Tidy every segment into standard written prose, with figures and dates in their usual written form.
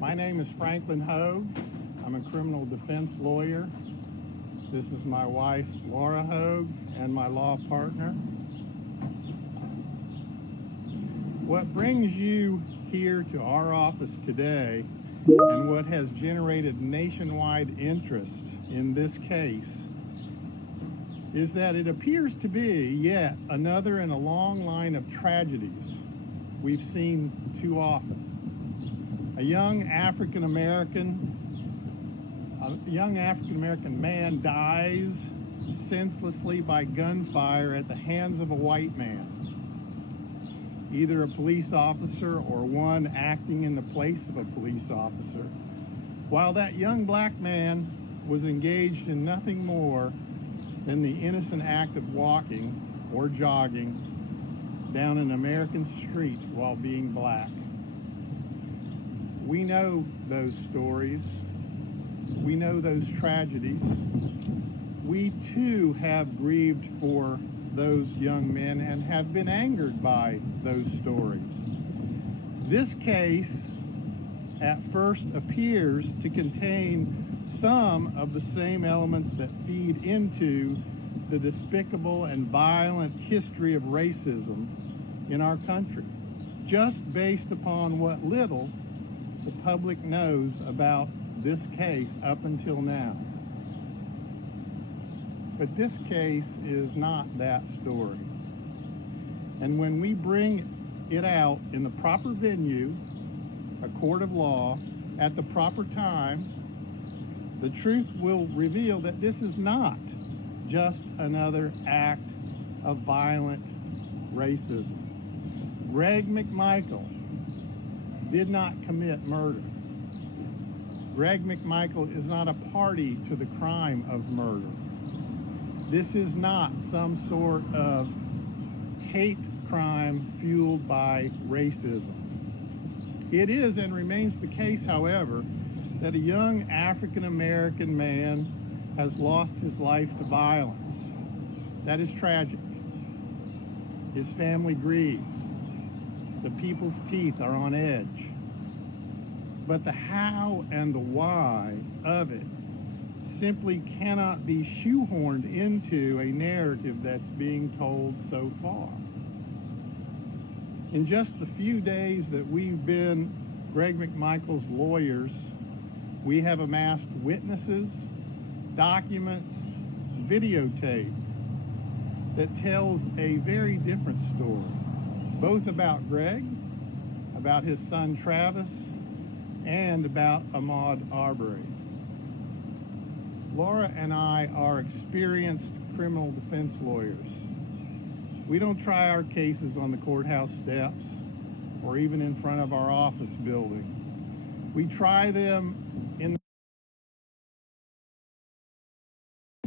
My name is Franklin Hogue. I'm a criminal defense lawyer. This is my wife, Laura Hogue, and my law partner. What brings you here to our office today, and what has generated nationwide interest in this case, is that it appears to be yet another in a long line of tragedies we've seen too often. A young African-American man dies senselessly by gunfire at the hands of a white man, either a police officer or one acting in the place of a police officer, while that young black man was engaged in nothing more than the innocent act of walking or jogging down an American street while being black. We know those stories. We know those tragedies. We too have grieved for those young men and have been angered by those stories. This case at first appears to contain some of the same elements that feed into the despicable and violent history of racism in our country, just based upon what little the public knows about this case up until now. But this case is not that story. And when we bring it out in the proper venue, a court of law, at the proper time, the truth will reveal that this is not just another act of violent racism. Greg McMichael did not commit murder. Greg McMichael is not a party to the crime of murder. This is not some sort of hate crime fueled by racism. It is and remains the case, however, that a young African-American man has lost his life to violence. That is tragic. His family grieves. The people's teeth are on edge. But the how and the why of it simply cannot be shoehorned into a narrative that's being told so far. In just the few days that we've been Greg McMichael's lawyers, we have amassed witnesses, documents, videotape that tells a very different story, both about Greg, about his son Travis, and about Ahmaud Arbery. Laura and I are experienced criminal defense lawyers. We don't try our cases on the courthouse steps or even in front of our office building. We try them in the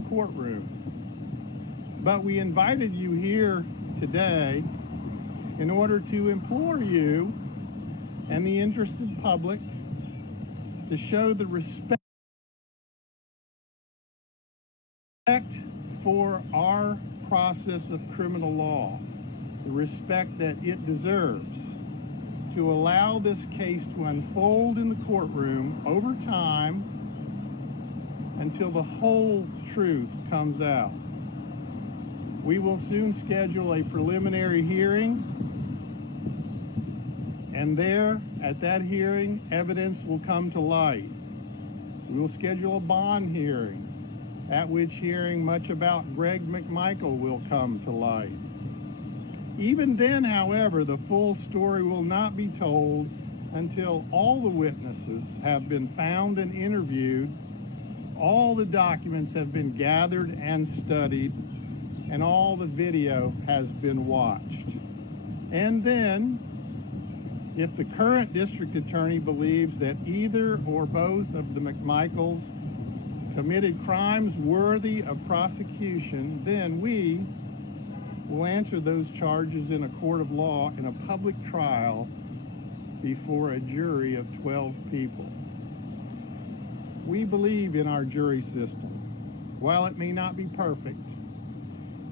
courtroom. But we invited you here today in order to implore you and the interested public to show the respect for our process of criminal law, the respect that it deserves, to allow this case to unfold in the courtroom over time until the whole truth comes out. We will soon schedule a preliminary hearing, and there, at that hearing, evidence will come to light. We will schedule a bond hearing, at which hearing much about Greg McMichael will come to light. Even then, however, the full story will not be told until all the witnesses have been found and interviewed, all the documents have been gathered and studied, and all the video has been watched. And then, if the current district attorney believes that either or both of the McMichaels committed crimes worthy of prosecution, then we will answer those charges in a court of law in a public trial before a jury of 12 people. We believe in our jury system. While it may not be perfect,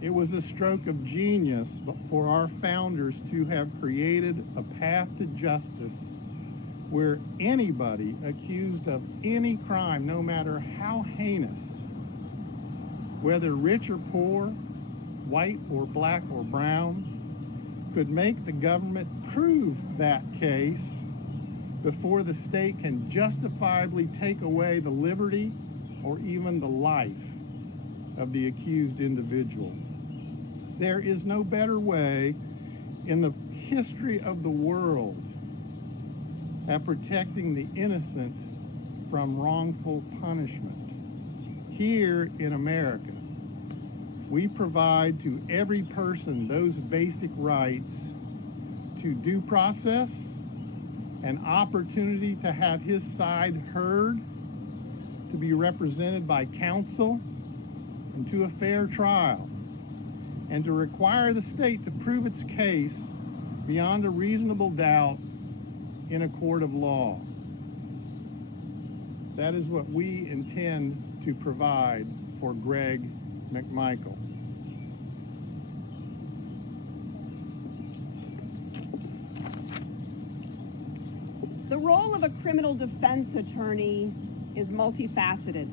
it was a stroke of genius for our founders to have created a path to justice where anybody accused of any crime, no matter how heinous, whether rich or poor, white or black or brown, could make the government prove that case before the state can justifiably take away the liberty or even the life of the accused individual. There is no better way in the history of the world at protecting the innocent from wrongful punishment. Here in America, we provide to every person those basic rights to due process, an opportunity to have his side heard, to be represented by counsel, and to a fair trial, and to require the state to prove its case beyond a reasonable doubt in a court of law. That is what we intend to provide for Greg McMichael. The role of a criminal defense attorney is multifaceted.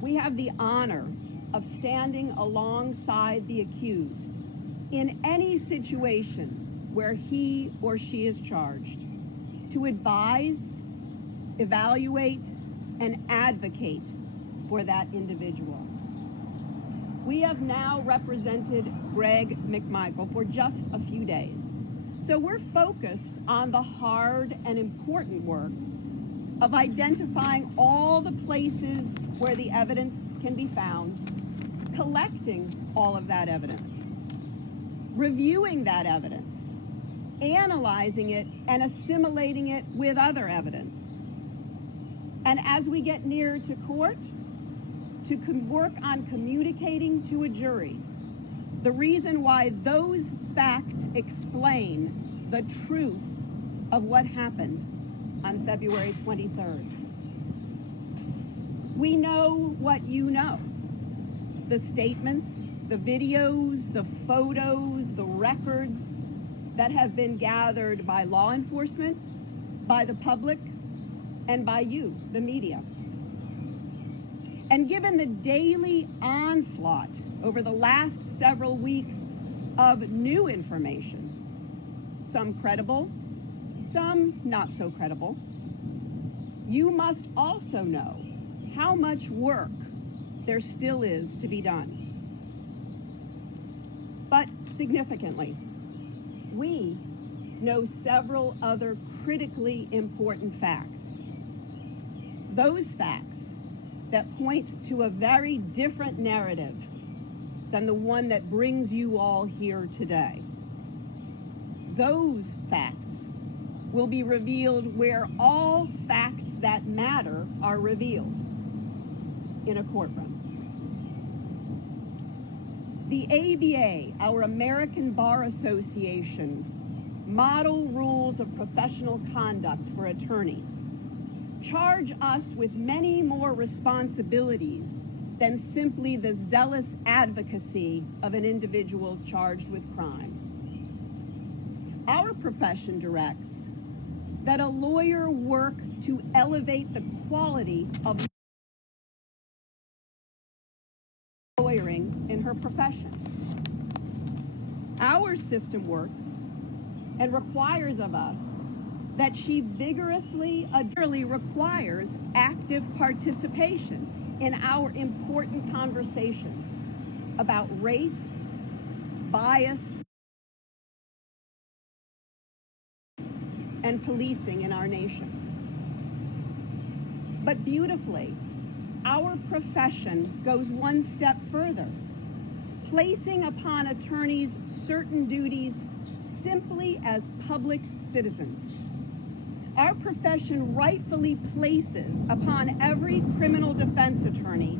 We have the honor of standing alongside the accused in any situation where he or she is charged, to advise, evaluate, and advocate for that individual. We have now represented Greg McMichael for just a few days. So we're focused on the hard and important work of identifying all the places where the evidence can be found, collecting all of that evidence, reviewing that evidence, analyzing it, and assimilating it with other evidence. And as we get nearer to court, to work on communicating to a jury the reason why those facts explain the truth of what happened on February 23rd. We know what you know. The statements, the videos, the photos, the records that have been gathered by law enforcement, by the public, and by you, the media. And given the daily onslaught over the last several weeks of new information, some credible, some not so credible, you must also know how much work there still is to be done. But significantly, we know several other critically important facts. Those facts that point to a very different narrative than the one that brings you all here today. Those facts will be revealed where all facts that matter are revealed, in a courtroom. The ABA, our American Bar Association, model rules of professional conduct for attorneys, charge us with many more responsibilities than simply the zealous advocacy of an individual charged with crimes. Our profession directs that a lawyer work to elevate the quality of lawyering in her profession. Our system works and requires of us that she vigorously requires active participation in our important conversations about race, bias, and policing in our nation. But beautifully, our profession goes one step further, placing upon attorneys certain duties simply as public citizens. Our profession rightfully places upon every criminal defense attorney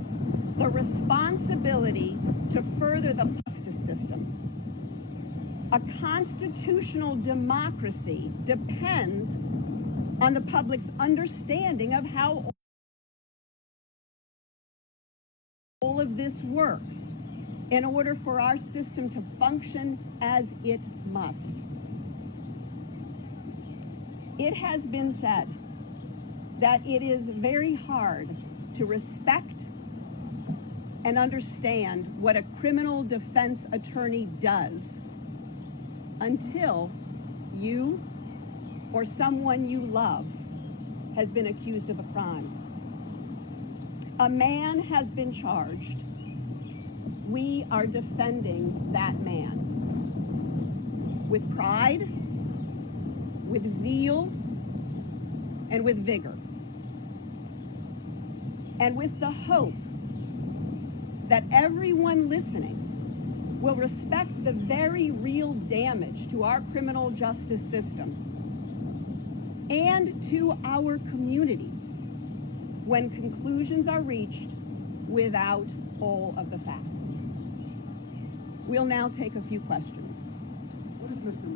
the responsibility to further the justice system. A constitutional democracy depends on the public's understanding of how all of this works in order for our system to function as it must. It has been said that it is very hard to respect and understand what a criminal defense attorney does until you or someone you love has been accused of a crime. A man has been charged. We are defending that man with pride, with zeal, and with vigor, and with the hope that everyone listening will respect the very real damage to our criminal justice system and to our communities when conclusions are reached without all of the facts. We'll now take a few questions. What is Mr.